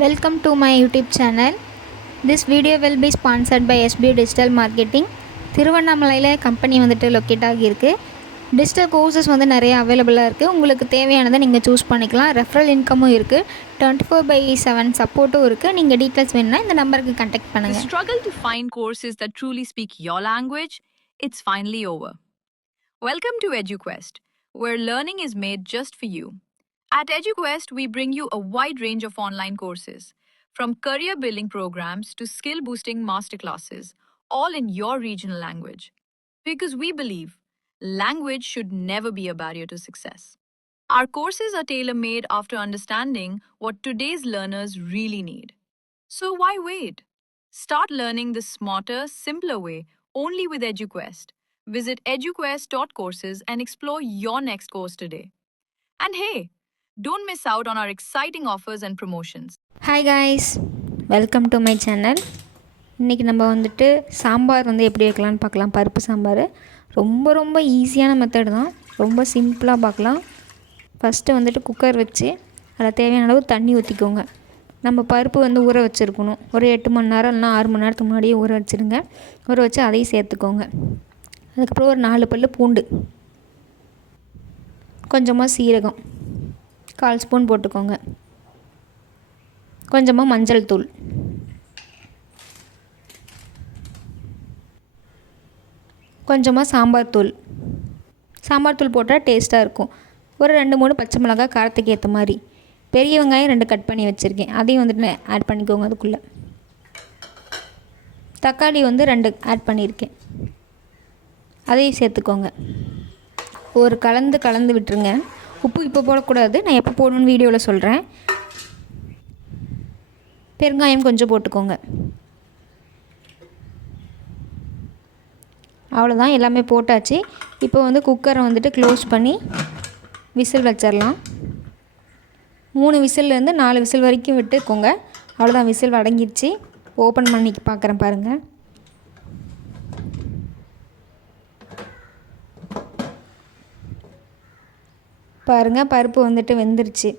Welcome to my YouTube channel. This video will be sponsored by SB Digital Marketing. திருவண்ணாமலையில் company வந்துட்டு locate ஆகியிருக்கு. Digital courses வந்து நிறைய அவைலபிளாக இருக்குது. உங்களுக்கு தேவையானதை நீங்கள் சூஸ் பண்ணிக்கலாம். ரெஃபரல் இன்கமும் இருக்குது. 24/7 சப்போர்ட்டும் இருக்குது. நீங்கள் டீட்டெயில்ஸ் வேணும்னா இந்த நம்பருக்கு கான்டாக்ட் பண்ணுங்கள். The struggle to find courses that truly speak your language, it's finally over. Welcome to EduQuest, where learning is made just for you. At EduQuest, we bring you a wide range of online courses, from career building programs to skill boosting masterclasses, all in your regional language. Because we believe language should never be a barrier to success. Our courses are tailor made after understanding what today's learners really need. So why wait? Start learning the smarter, simpler way only with EduQuest. Visit eduquest.courses and explore your next course today. And hey, don't miss out on our exciting offers and promotions. Hi guys, welcome to my channel. இன்றைக்கி நம்ம வந்துட்டு சாம்பார் வந்து எப்படி வைக்கலான்னு பார்க்கலாம். பருப்பு சாம்பார் ரொம்ப ஈஸியான மெத்தட் தான். ரொம்ப சிம்பிளாக பார்க்கலாம். ஃபஸ்ட்டு வந்துட்டு குக்கர் வச்சு அதில் தேவையான அளவு தண்ணி ஊற்றிக்கோங்க. நம்ம பருப்பு வந்து ஊற வச்சுருக்கணும். ஒரு 8 மணி நேரம் இல்லைனா 6 மணி நேரத்துக்கு முன்னாடியே ஊற வச்சுருங்க. ஊற வச்சு அதையும் சேர்த்துக்கோங்க. அதுக்கப்புறம் ஒரு 4 பல்லு பூண்டு, கொஞ்சமாக சீரகம், 1/4 ஸ்பூன் போட்டுக்கோங்க. கொஞ்சமாக மஞ்சள் தூள், கொஞ்சமாக சாம்பார் தூள். சாம்பார் தூள் போட்டால் டேஸ்ட்டாக இருக்கும். ஒரு 2-3 பச்சை மிளகாய் காரத்துக்கு ஏற்ற மாதிரி. பெரிய வெங்காயம் 2 கட் பண்ணி வச்சுருக்கேன், அதையும் வந்துட்டு ஆட் பண்ணிக்கோங்க. அதுக்குள்ளே தக்காளி வந்து 2 ஆட் பண்ணியிருக்கேன், அதையும் சேர்த்துக்கோங்க. ஒரு கலந்து விட்டுருங்க. உப்பு இப்போ போடக்கூடாது, நான் எப்போ போடணுன்னு வீடியோவில் சொல்கிறேன். பெருங்காயம் கொஞ்சம் போட்டுக்கோங்க. அவ்வளோதான், எல்லாமே போட்டாச்சு. இப்போ வந்து குக்கரை வந்துட்டு க்ளோஸ் பண்ணி விசில் வச்சிடலாம். 3 விசில்லேருந்து 4 விசில் வரைக்கும் விட்டுக்கோங்க. அவ்வளோதான், விசில் அடங்கிடுச்சு. ஓப்பன் பண்ணி பார்க்குறேன் பாருங்கள். பாருங்கள், பருப்பு வந்துட்டு வெந்துருச்சு.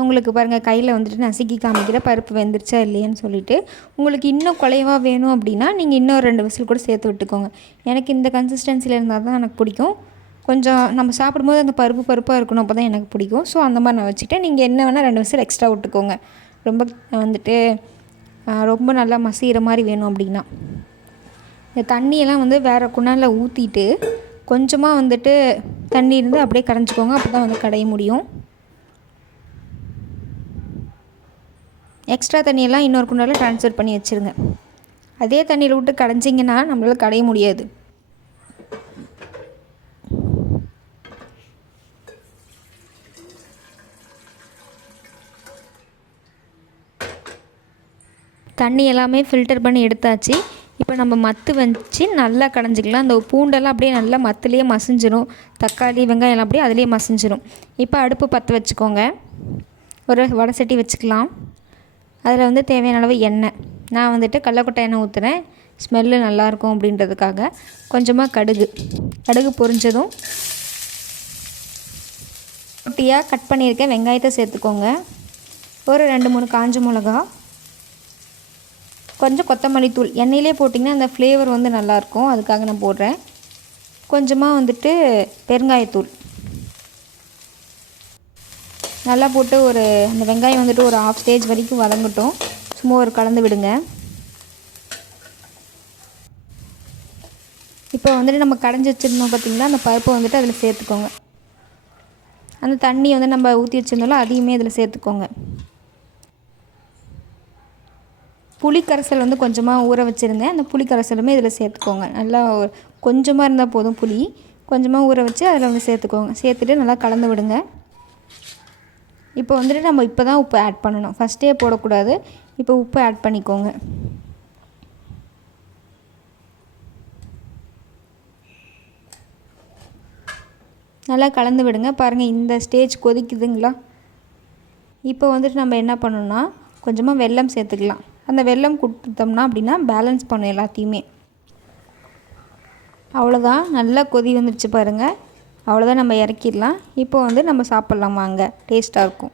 உங்களுக்கு பாருங்கள், கையில் வந்துட்டு நசுக்கி காமிக்கிற பருப்பு வெந்துருச்சா இல்லையான்னு சொல்லிவிட்டு. உங்களுக்கு இன்னும் குலைவாக வேணும் அப்படின்னா நீங்கள் இன்னும் 2 விசில் கூட சேர்த்து விட்டுக்கோங்க. எனக்கு இந்த கன்சிஸ்டன்சியில் இருந்தால் தான் எனக்கு பிடிக்கும். கொஞ்சம் நம்ம சாப்பிடும்போது அந்த பருப்பாக இருக்கணும், அப்போ தான் எனக்கு பிடிக்கும். ஸோ அந்த மாதிரி நான் வச்சுக்கிட்டேன். நீங்கள் என்ன வேணால் 2 விசில் எக்ஸ்ட்ரா விட்டுக்கோங்க. ரொம்ப நல்லா மசிகிற மாதிரி வேணும் அப்படின்னா. இந்த தண்ணியெல்லாம் வந்து வேறு குண்டானில் ஊற்றிட்டு கொஞ்சமாக வந்துட்டு தண்ணி இருந்து அப்படியே கரைஞ்சிக்கோங்க. அப்போ தான் வந்து கடைய முடியும். எக்ஸ்ட்ரா தண்ணியெல்லாம் இன்னொரு குண்டானில் ட்ரான்ஸ்ஃபர் பண்ணி வச்சுருங்க. அதே தண்ணியில் விட்டு கடைஞ்சிங்கன்னா நம்மளால் கடைய முடியாது. தண்ணி எல்லாமே ஃபில்டர் பண்ணி எடுத்தாச்சு. இப்போ நம்ம மத்து வச்சு நல்லா கடைஞ்சிக்கலாம். அந்த பூண்டெல்லாம் அப்படியே நல்லா மத்துலேயே மசிஞ்சிரும். தக்காளி வெங்காயம் எல்லாம் அப்படியே அதிலே மசிஞ்சிரும். இப்போ அடுப்பு பற்ற வச்சுக்கோங்க. ஒரு வடை சட்டி வச்சுக்கலாம். அதில் வந்து தேவையான அளவு எண்ணெய். நான் வந்துட்டு கடலக்கொட்டை எண்ணெய் ஊற்றுறேன், ஸ்மெல்லு நல்லாயிருக்கும் அப்படின்றதுக்காக. கொஞ்சமாக கடுகு பொரிஞ்சதும் குட்டியாக கட் பண்ணியிருக்கேன் வெங்காயத்தை சேர்த்துக்கோங்க. ஒரு 2-3 காஞ்ச மிளகா, கொஞ்சம் கொத்தமல்லி தூள். எண்ணெயிலே போட்டிங்கன்னா அந்த ஃப்ளேவர் வந்து நல்லாயிருக்கும், அதுக்காக நான் போடுறேன். கொஞ்சமாக வந்துட்டு பெருங்காயத்தூள் நல்லா போட்டு அந்த வெங்காயம் வந்துட்டு ஒரு 1/2 ஸ்டேஜ் வரைக்கும் வதங்கட்டும். சும்மா ஒரு கலந்து விடுங்க. இப்போ வந்துட்டு நம்ம கடைஞ்சி வச்சுருந்தோம் பார்த்திங்களா, அந்த பருப்பை வந்துட்டு அதில் சேர்த்துக்கோங்க. அந்த தண்ணி வந்து நம்ம ஊற்றி வச்சுருந்தோம்ல, அதையுமே அதில் சேர்த்துக்கோங்க. புளி கரைசல் வந்து கொஞ்சமாக ஊற வச்சுருந்தேன், அந்த புளி கரைசலுமே இதில் சேர்த்துக்கோங்க. நல்லா கொஞ்சமாக இருந்தால் போதும். புளி கொஞ்சமாக ஊற வச்சு அதில் வந்து சேர்த்துக்கோங்க. சேர்த்துட்டு நல்லா கலந்து விடுங்க. இப்போ வந்துட்டு நம்ம இப்போ தான் உப்பு ஆட் பண்ணணும், ஃபஸ்ட்டே போடக்கூடாது. இப்போ உப்பு ஆட் பண்ணிக்கோங்க. நல்லா கலந்து விடுங்க. பாருங்கள், இந்த ஸ்டேஜ் கொதிக்குதுங்களா? இப்போ வந்துட்டு நம்ம என்ன பண்ணணும்னா கொஞ்சமாக வெல்லம் சேர்த்துக்கலாம். அந்த வெல்லம் கொடுத்தோம்னா அப்படின்னா பேலன்ஸ் பண்ணும் எல்லாத்தையுமே. அவ்வளோதான், நல்லா கொதி வந்துடுச்சு பாருங்கள். அவ்வளோதான், நம்ம இறக்கிடலாம். இப்போ வந்து நம்ம சாப்பிட்லாம் வாங்க, டேஸ்ட்டாக இருக்கும்.